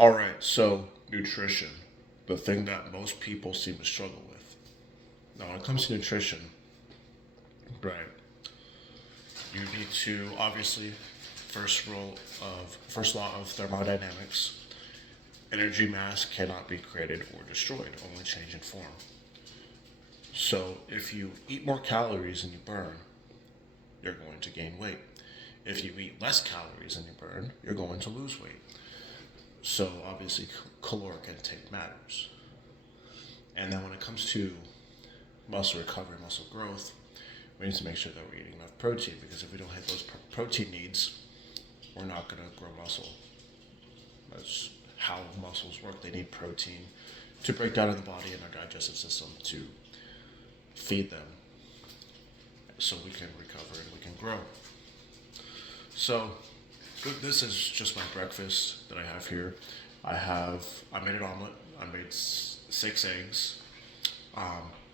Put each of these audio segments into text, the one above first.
All right, so nutrition, the thing that most people seem to struggle with. Now, when it comes to nutrition, right, you need to obviously first law of thermodynamics. Energy mass cannot be created or destroyed, only change in form. So, if you eat more calories than you burn, you're going to gain weight. If you eat less calories than you burn, you're going to lose weight. So obviously, caloric intake matters. And then when it comes to muscle recovery, muscle growth, we need to make sure that we're eating enough protein because if we don't hit those protein needs, we're not going to grow muscle. That's how muscles work. They need protein to break down in the body and our digestive system to feed them so we can recover and we can grow. So this is just my breakfast that I have here. I made an omelet. I made 6 eggs.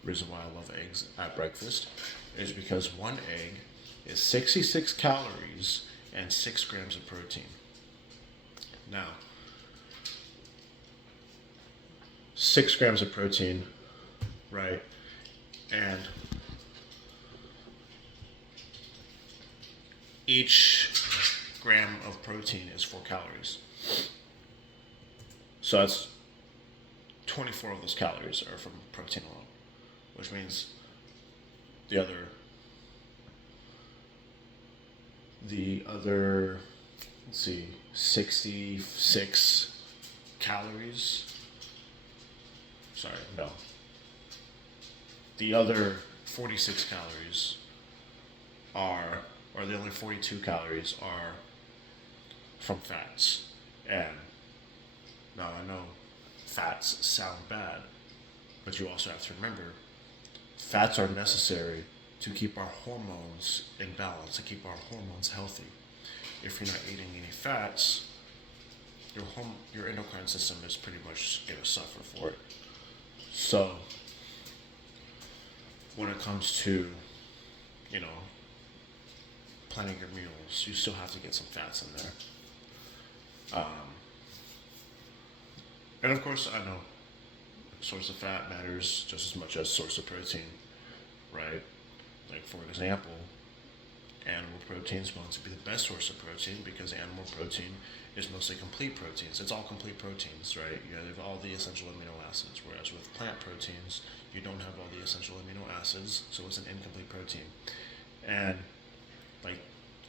Reason why I love eggs at breakfast is because one egg is 66 calories and 6 grams of protein. Now, 6 grams of protein, right? And each gram of protein is 4 calories. So that's 24 of those calories are from protein alone, which means the other, let's see, 66 calories. Sorry, no. The other 46 calories or the only 42 calories are from fats. And now I know fats sound bad, but you also have to remember fats are necessary to keep our hormones in balance, to keep our hormones healthy. If you're not eating any fats, your endocrine system is pretty much going to suffer for it. So, when it comes to, you know, planning your meals, you still have to get some fats in there. And of course, I know source of fat matters just as much as source of protein, right? Like, for example, animal protein is going to be the best source of protein because animal protein is mostly complete proteins. It's all complete proteins, right? You have all the essential amino acids, whereas with plant proteins, you don't have all the essential amino acids, so it's an incomplete protein. And, like,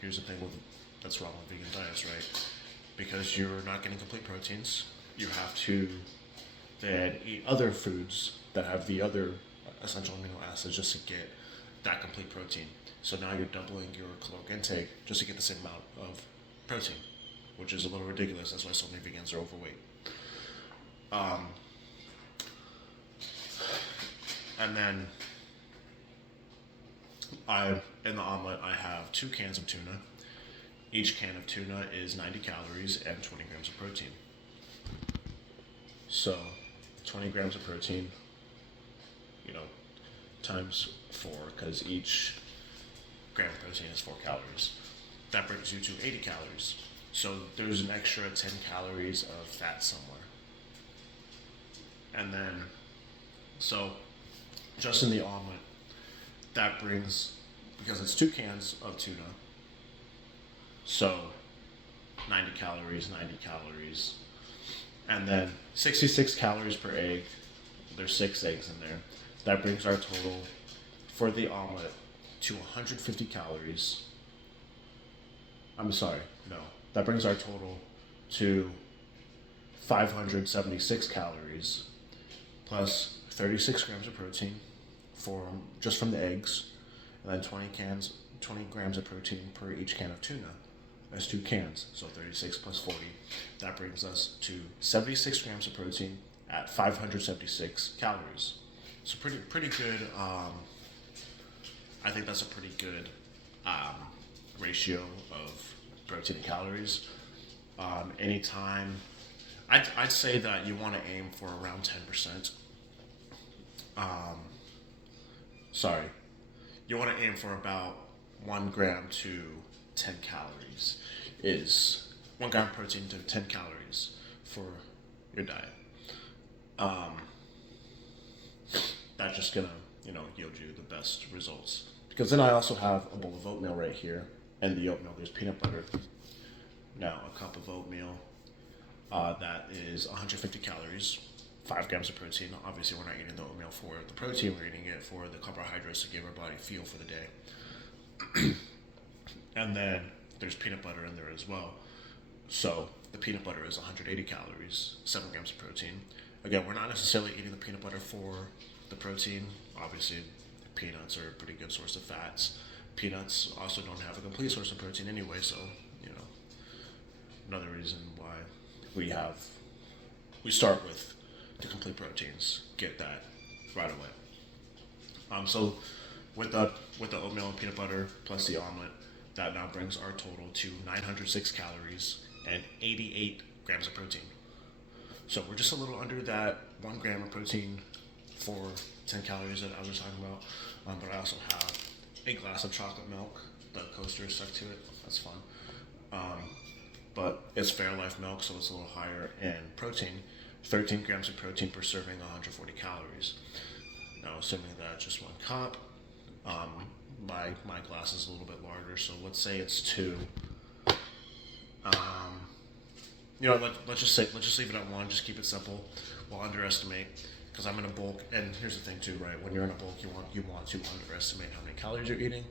here's the thing that's wrong with vegan diets, right? Because you're not getting complete proteins, you have to then eat other foods that have the other essential amino acids just to get that complete protein. So now you're doubling your caloric intake just to get the same amount of protein, which is a little ridiculous. That's why so many vegans are overweight. And then in the omelet, I have 2 cans of tuna. Each can of tuna is 90 calories and 20 grams of protein. So 20 grams of protein, times 4, because each gram of protein is 4 calories. That brings you to 80 calories. So there's an extra 10 calories of fat somewhere. And then, so just in the omelet, that brings, because it's 2 cans of tuna, so 90 calories, 90 calories. And then 66 calories per egg. There's 6 eggs in there. That brings our total for the omelet to 150 calories. I'm sorry, no. That brings our total to 576 calories plus 36 grams of protein just from the eggs, and then 20 grams of protein per each can of tuna. That's 2 cans, so 36 plus 40. That brings us to 76 grams of protein at 576 calories. So pretty good. I think that's a pretty good ratio of protein and calories. Anytime, I'd say that you want to aim for around 10%. You want to aim for about 1 gram to 10 calories. Is 1 gram of protein to 10 calories for your diet. Um, that's just gonna, yield you the best results. Because then I also have a bowl of oatmeal right here, and the oatmeal there's peanut butter. Now a cup of oatmeal, that is 150 calories, 5 grams of protein. Obviously, we're not eating the oatmeal for the protein; we're eating it for the carbohydrates to give our body fuel for the day. And then there's peanut butter in there as well. So the peanut butter is 180 calories, 7 grams of protein. Again, we're not necessarily eating the peanut butter for the protein. Obviously, peanuts are a pretty good source of fats. Peanuts also don't have a complete source of protein anyway, so another reason why we start with the complete proteins. Get that right away. So with the oatmeal and peanut butter plus the omelet, that now brings our total to 906 calories and 88 grams of protein. So we're just a little under that 1 gram of protein for 10 calories that I was talking about. But I also have a glass of chocolate milk. The coaster is stuck to it. That's fun. But it's Fairlife milk, so it's a little higher in protein. 13 grams of protein per serving, 140 calories. Now, assuming that's just 1 cup, my glass is a little bit larger, so let's say it's 2. Let's just leave it at 1. Just keep it simple. We'll underestimate, because I'm in a bulk. And here's the thing too, right? When you're in a bulk, you want to underestimate how many calories you're eating,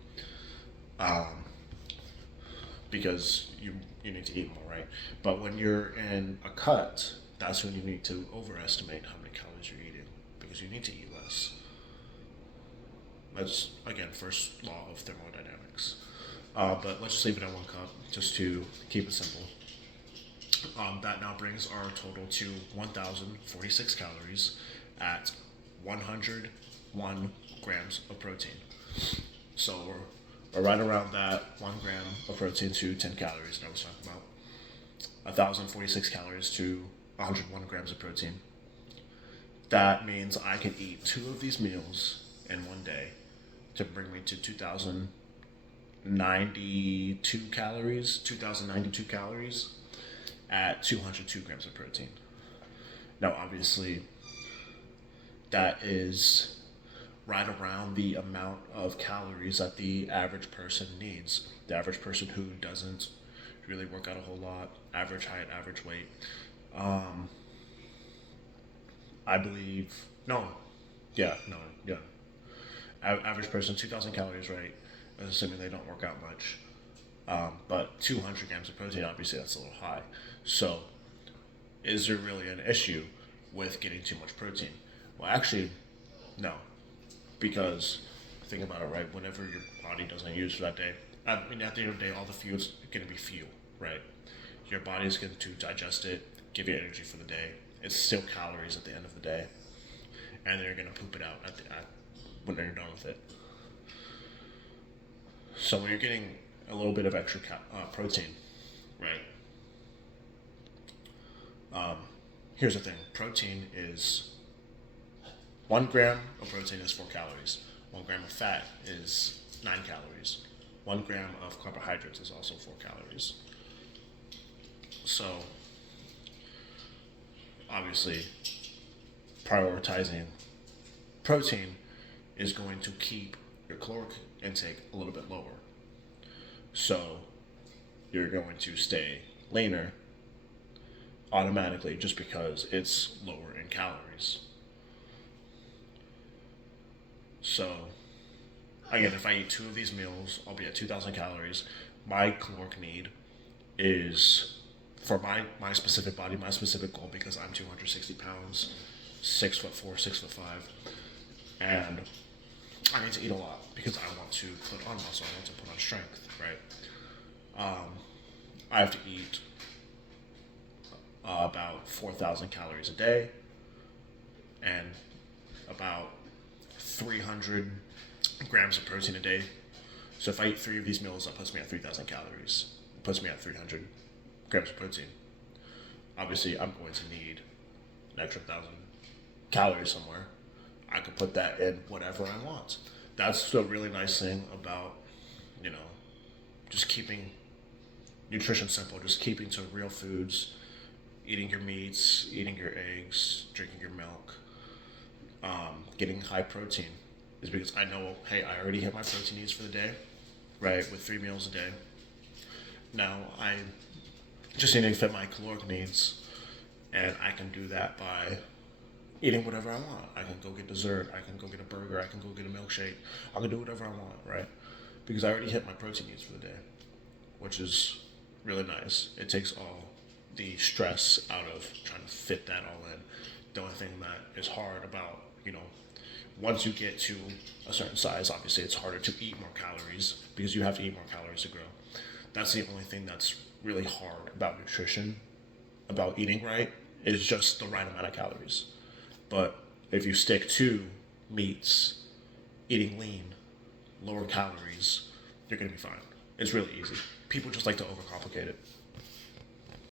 because you need to eat more, right? But when you're in a cut, that's when you need to overestimate how many calories you're eating, because you need to eat less. That's, again, first law of thermodynamics. But let's just leave it at 1 cup, just to keep it simple. That now brings our total to 1,046 calories at 101 grams of protein. So we're right around that 1 gram of protein to 10 calories that I was talking about. 1,046 calories to 101 grams of protein. That means I can eat 2 of these meals in one day to bring me to 2,092 calories at 202 grams of protein. Now, obviously, that is right around the amount of calories that the average person needs. The average person who doesn't really work out a whole lot, average height, average weight. I believe, average person, 2,000 calories, right? Assuming they don't work out much. But 200 grams of protein, obviously that's a little high. So, is there really an issue with getting too much protein? Well, actually, no. Because, think about it, right? Whenever your body doesn't use for that day, at the end of the day, all the fuel's going to be fuel, right? Your body's going to digest it, give you energy for the day. It's still calories at the end of the day. And then you're going to poop it out when you're done with it. So when you're getting a little bit of extra protein, right? Here's the thing. Protein is 1 gram of protein is 4 calories. 1 gram of fat is 9 calories. 1 gram of carbohydrates is also 4 calories. So, obviously, prioritizing protein is going to keep your caloric intake a little bit lower. So, you're going to stay leaner automatically just because it's lower in calories. So, again, if I eat 2 of these meals, I'll be at 2,000 calories. My caloric need is, for my specific body, my specific goal, because I'm 260 pounds, 6'4", 6'5", and I need to eat a lot because I want to put on muscle, I want to put on strength, right? I have to eat about 4,000 calories a day and about 300 grams of protein a day. So if I eat 3 of these meals, that puts me at 3,000 calories. It puts me at 300 grams of protein. Obviously, I'm going to need an extra 1,000 calories somewhere. I could put that in whatever I want. That's the really nice thing about, just keeping nutrition simple, just keeping to real foods, eating your meats, eating your eggs, drinking your milk, getting high protein is because I know, hey, I already hit my protein needs for the day, right, with 3 meals a day. Now I just need to fit my caloric needs, and I can do that by eating whatever I want. I can go get dessert, I can go get a burger, I can go get a milkshake, I can do whatever I want, right? Because I already hit my protein needs for the day, which is really nice. It takes all the stress out of trying to fit that all in. The only thing that is hard about, once you get to a certain size, obviously it's harder to eat more calories because you have to eat more calories to grow. That's the only thing that's really hard about nutrition, about eating right, is just the right amount of calories. But if you stick to meats, eating lean, lower calories, you're going to be fine. It's really easy. People just like to overcomplicate it.